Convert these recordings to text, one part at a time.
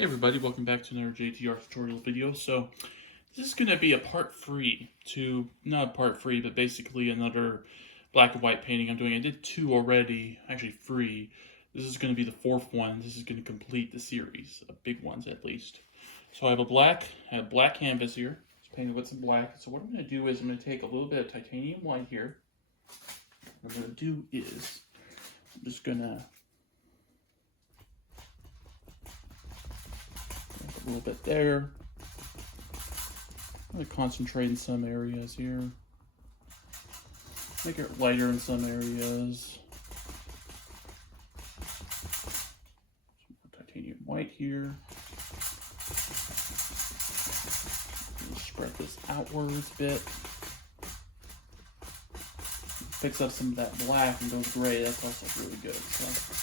Hey everybody, welcome back to another JTR tutorial video. So this is going to be a part 3 to, not part 3, but basically another black and white painting I'm doing. I did 2 already, actually 3. This is going to be the 4th one. This is going to complete the series, big ones at least. So I have black canvas here. It's painted with some black. So what I'm going to do is I'm going to take a little bit of titanium white here. What I'm going to do is I'm just going to a little bit there. I'm going to concentrate in some areas here. Make it lighter in some areas. Some more titanium white here. Spread this outwards a bit. Picks up some of that black and goes gray. That's also really good. So.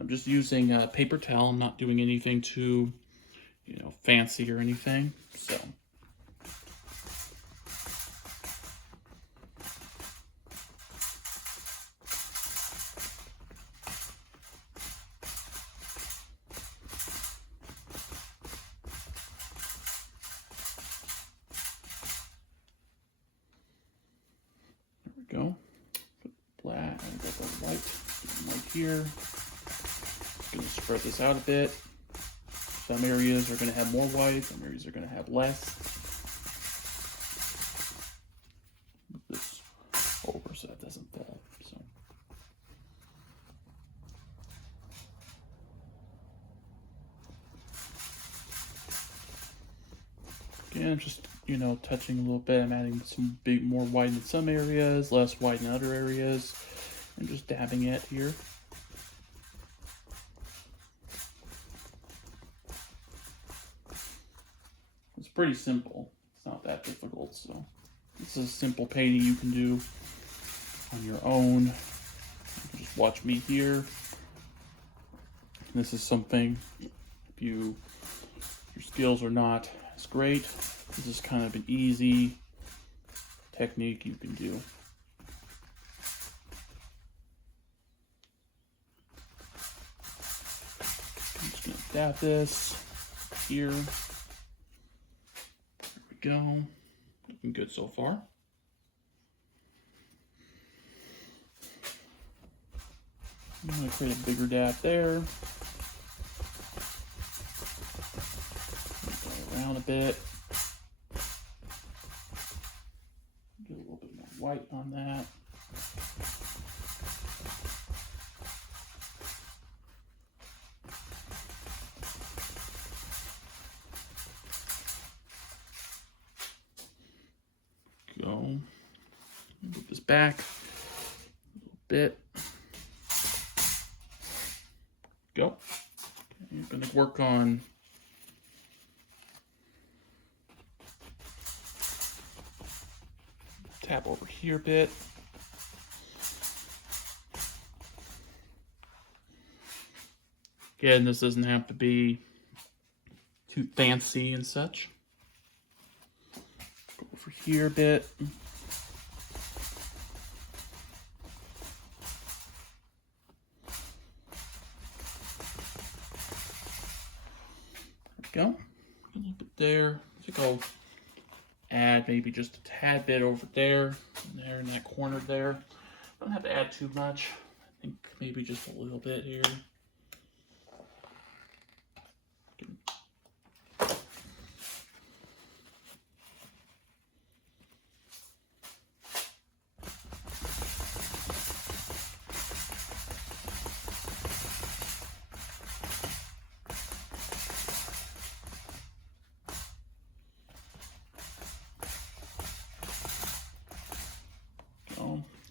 I'm just using a paper towel. I'm not doing anything too, fancy or anything. So. There we go. Put black, and got the white here. Going to spread this out a bit. Some areas are going to have more white, some areas are going to have less. Move this over so that doesn't fall. So. Again, just touching a little bit. I'm adding some more white in some areas, less white in other areas, and just dabbing it here. It's pretty simple. It's not that difficult, so this is a simple painting you can do on your own. You can just watch me here. This is something, if your skills are not as great, this is kind of an easy technique you can do. I'm just going to dab this here. There we go. Looking good so far. I'm going to create a bigger dab there. Go around a bit. Get a little bit more white on that. Go. Move this back a little bit. Go. I'm going to work on tap over here a bit. Again, this doesn't have to be too fancy and such. Go over here a bit. Go. A little bit there. I think I'll add maybe just a tad bit over there in that corner there. Don't have to add too much. I think maybe just a little bit here.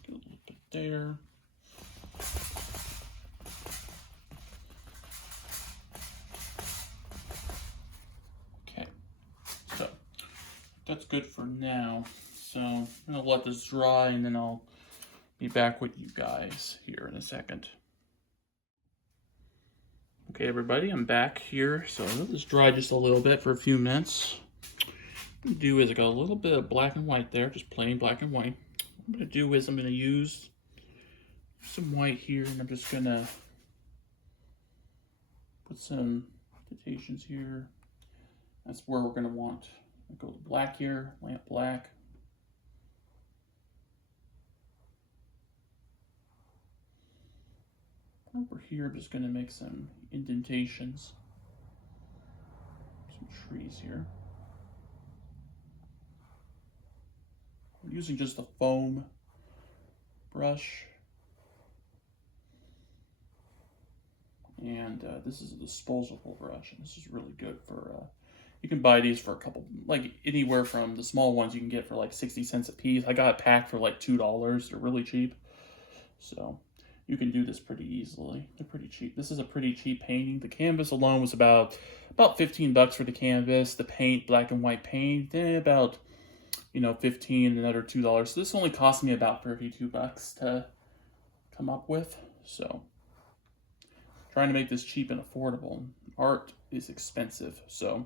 Get a little bit there. Okay, so that's good for now. So I'm gonna let this dry and then I'll be back with you guys here in a second. Okay, everybody, I'm back here. So I'll let this dry just a little bit for a few minutes. What I'm gonna do is I got a little bit of black and white there, just plain black and white. I'm going to do is I'm going to use some white here, and I'm just going to put some indentations here. That's where we're going to want. Go to black here, lamp black. Over here, I'm just going to make some indentations. Some trees here. I'm using just a foam brush. And this is a disposable brush, and this is really good for, you can buy these for a couple, like anywhere from the small ones you can get for like 60 cents a piece. I got a pack for like $2. They're really cheap. So you can do this pretty easily. They're pretty cheap. This is a pretty cheap painting. The canvas alone was about 15 bucks for the canvas. The paint, black and white paint, about, 15, another $2. So this only cost me about 32 bucks to come up with. So trying to make this cheap and affordable. Art is expensive, so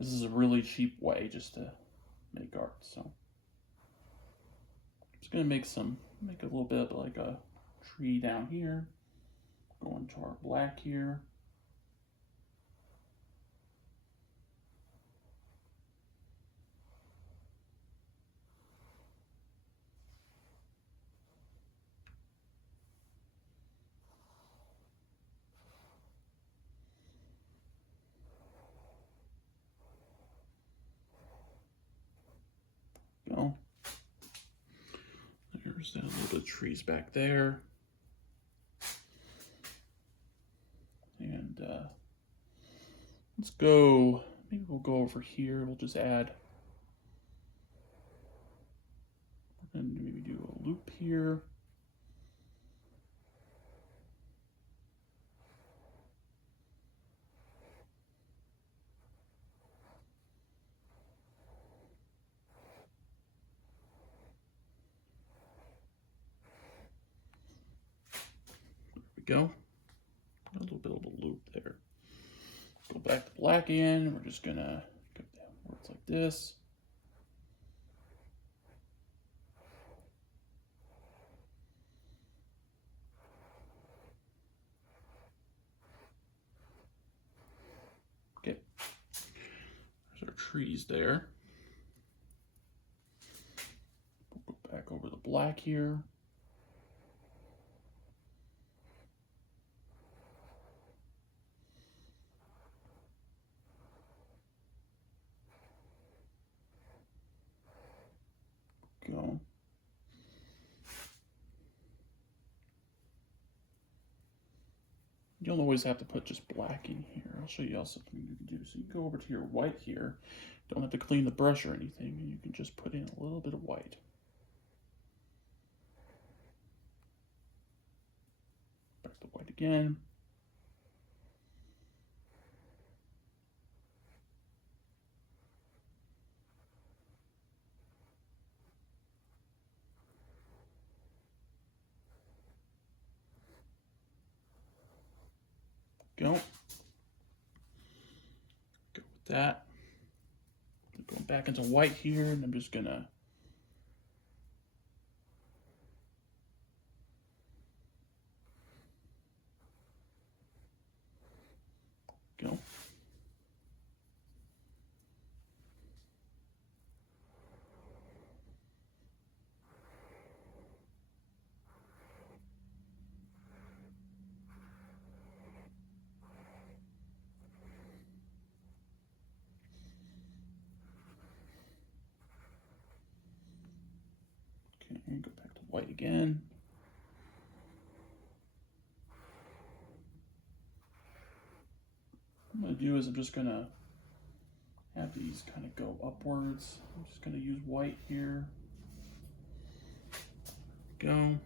this is a really cheap way just to make art. So I'm just gonna make a little bit like a tree down here. Go into our black here. Go. There's a little bit of trees back there. And let's go, maybe we'll go over here. We'll just add, we're going to maybe do a loop here. Go. A little bit of a loop there. Go back to black again. We're just gonna go down where it's like this. Okay. There's our trees there. We'll go back over the black here. Go. You don't always have to put just black in here. I'll show you else something you can do. So you can go over to your white here. Don't have to clean the brush or anything, and you can just put in a little bit of white. Back to white again. Go. Go with that. Going back into white here, and I'm just gonna go. Okay, go back to white again. What I'm going to do is I'm just going to have these kind of go upwards. I'm just going to use white here. Go.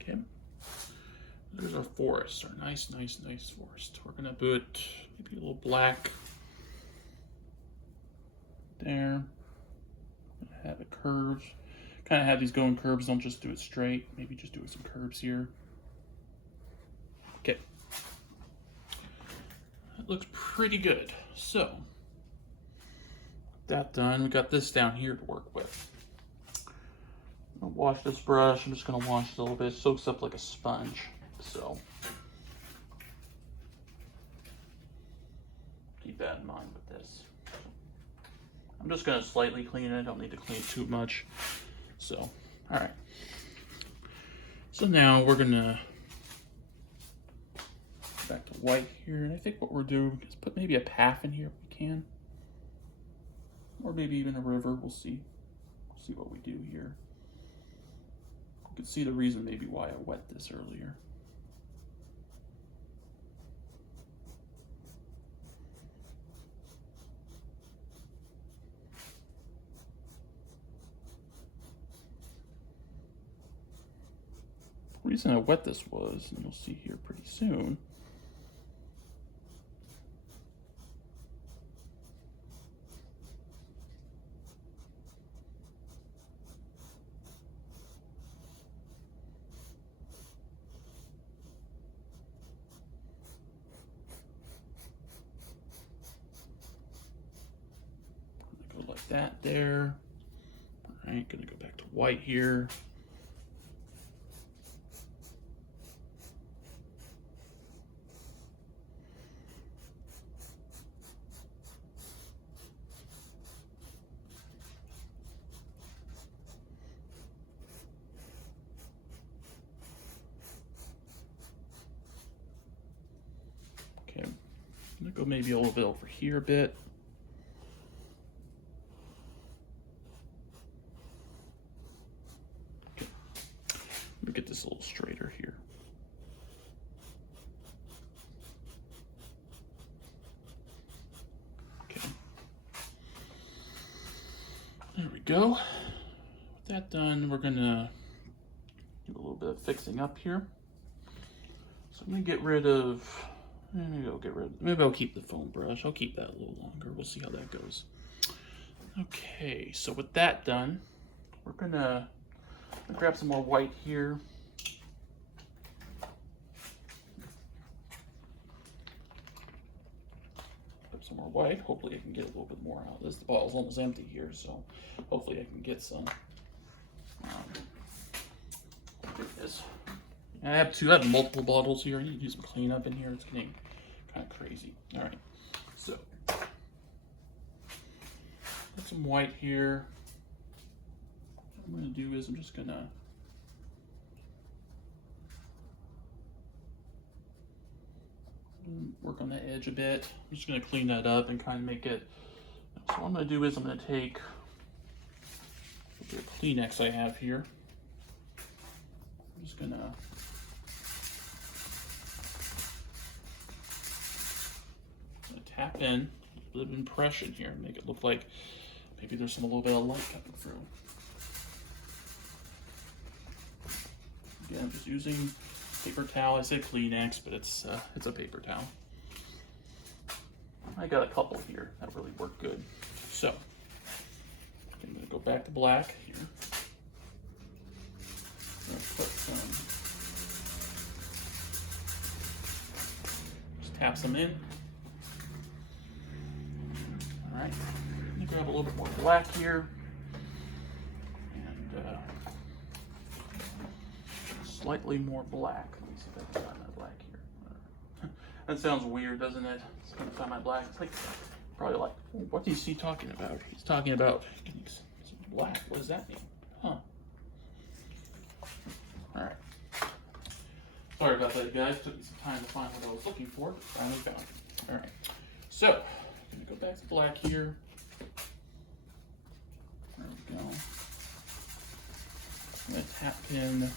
Okay, There's our forest, our nice forest. We're gonna put maybe a little black there. Have it curve. Kind of have these going curves. Don't just do it straight. Maybe just do some curves here. Okay. That looks pretty good. So, that done. We got this down here to work with. I'm gonna wash this brush. I'm just gonna wash it a little bit. It soaks up like a sponge. So, keep that in mind with this. I'm just gonna slightly clean it. I don't need to clean it too much. So, all right. So now we're gonna go back to white here, and I think what we're doing is put maybe a path in here if we can, or maybe even a river. We'll see. We'll see what we do here. You can see the reason maybe why I wet this earlier. The reason I wet this was, and you'll see here pretty soon, go like that there. All right, gonna go back to white here. Okay, I'm gonna go maybe a little bit over here a bit. Okay, let me get this a little straighter here. Okay, there we go. With that done, we're gonna do a little bit of fixing up here. So I'm gonna get rid of, maybe I'll keep the foam brush. I'll keep that a little longer. We'll see how that goes. Okay, so with that done, we're gonna grab some more white here. Grab some more white. Hopefully I can get a little bit more out. This bottle's almost empty here, so hopefully I can get some. This. I have multiple bottles here. I need to do some cleanup in here. It's getting kind of crazy. All right, so got some white here. What I'm gonna do is I'm just gonna work on the edge a bit. I'm just gonna clean that up and kind of make it. So what I'm gonna do is I'm gonna take the Kleenex I have here. I'm just gonna tap in a bit of impression here and make it look like maybe there's a little bit of light coming through. Again, I'm just using paper towel. I say Kleenex, but it's a paper towel. I got a couple here that really work good. So I'm gonna go back to black here. I'm gonna put some, just tap some in. All right, let me grab a little bit more black here, and slightly more black. Let me see if I can find my black here. That sounds weird, doesn't it? It's gonna find my black. It's like probably like, what is he talking about? He's talking about some black. What does that mean? Huh? All right. Sorry about that, guys. Took me some time to find what I was looking for, but finally found it. All right. So I'm gonna go back to black here. There we go. I'm gonna tap in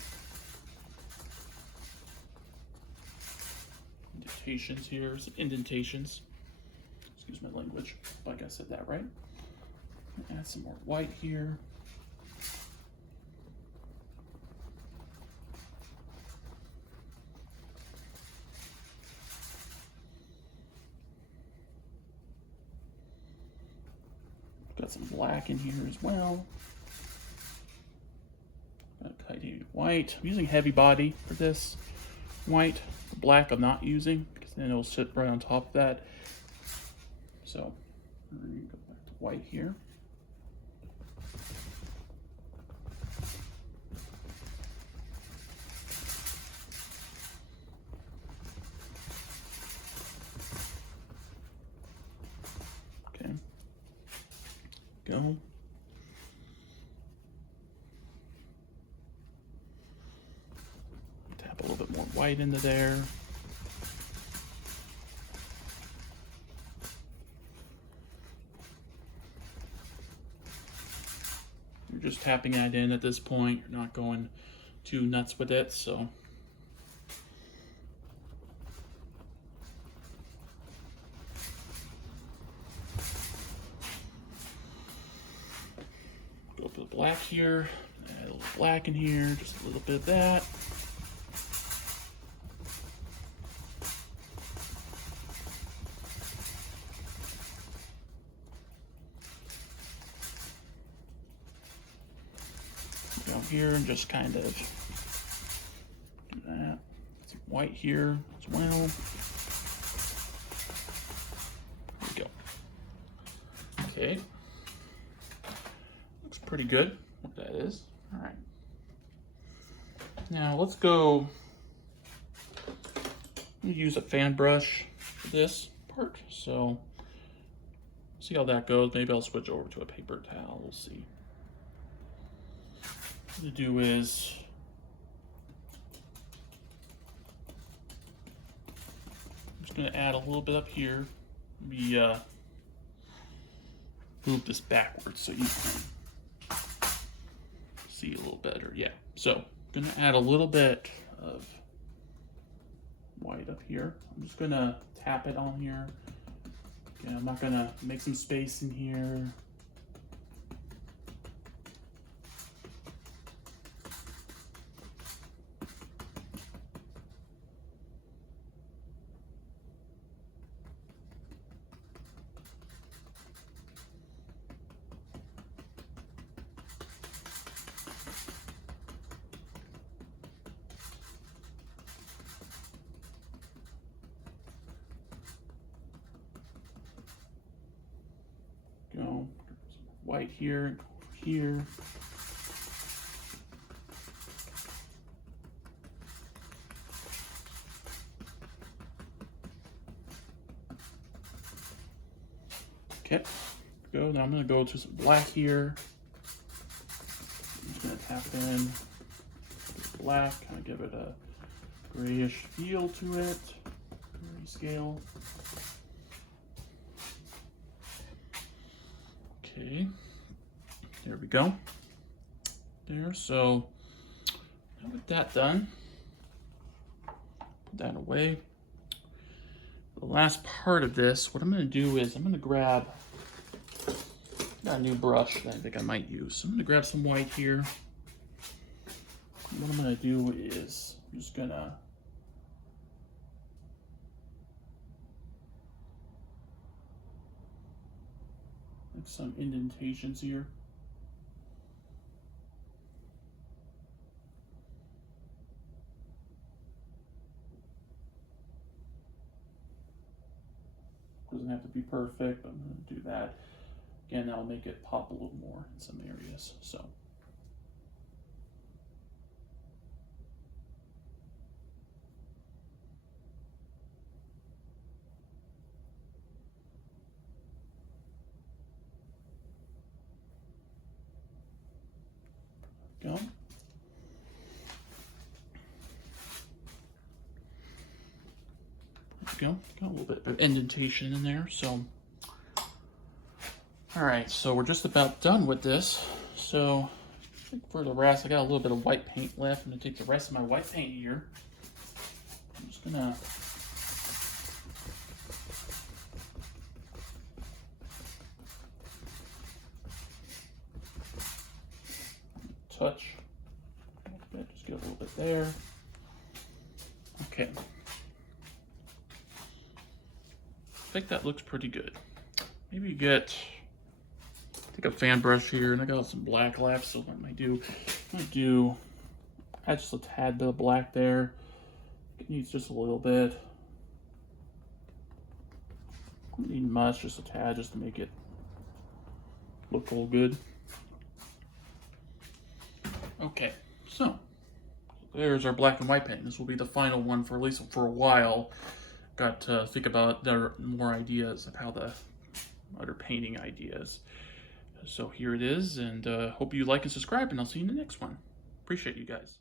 indentations here, some indentations. Excuse my language, like I said that right. Add some more white here. got some black in here as well. Got titanium white. I'm using heavy body for this white. The black I'm not using because then it'll sit right on top of that. So we're going to go back to white here. Okay. Go. Tap a little bit more white into there. You're just tapping that in at this point. You're not going too nuts with it, so. Go for the black here. Add a little black in here, just a little bit of that. Down here and just kind of do that. Some white here as well. There we go. Okay. Looks pretty good, what that is. All right. Now let's go. I'm gonna use a fan brush for this part. So see how that goes. Maybe I'll switch over to a paper towel. We'll see. What to do is I'm just going to add a little bit up here. Maybe move this backwards so you can see a little better. Yeah, so I'm going to add a little bit of white up here. I'm just going to tap it on here. Okay, I'm not going to make some space in here. Go white here, here. Okay, go. Now I'm going to go to some black here. I'm just going to tap in black, kind of give it a grayish feel to it. Grayscale. Okay, there we go. There, so now with that done, put that away. The last part of this, what I'm going to do is I'm going to grab got a new brush that I think I might use. So I'm going to grab some white here. What I'm going to do is I'm just going to make some indentations here. Doesn't have to be perfect, but I'm going to do that. Again, that'll make it pop a little more in some areas. So. Go. Go. Got a little bit of indentation in there. So, all right. So we're just about done with this. So I think for the rest, I got a little bit of white paint left. I'm gonna take the rest of my white paint here. I'm just gonna touch a little bit. Just get a little bit there. Okay. I think that looks pretty good. Maybe take take a fan brush here, and I got some black left, so what I might do, add just a tad bit of black there. It needs just a little bit. Don't need much, just a tad, just to make it look all good. Okay, so there's our black and white painting. This will be the final one for at least for a while. Got to think about more ideas of how the other painting ideas. So here it is, and hope you like and subscribe, and I'll see you in the next one. Appreciate you guys.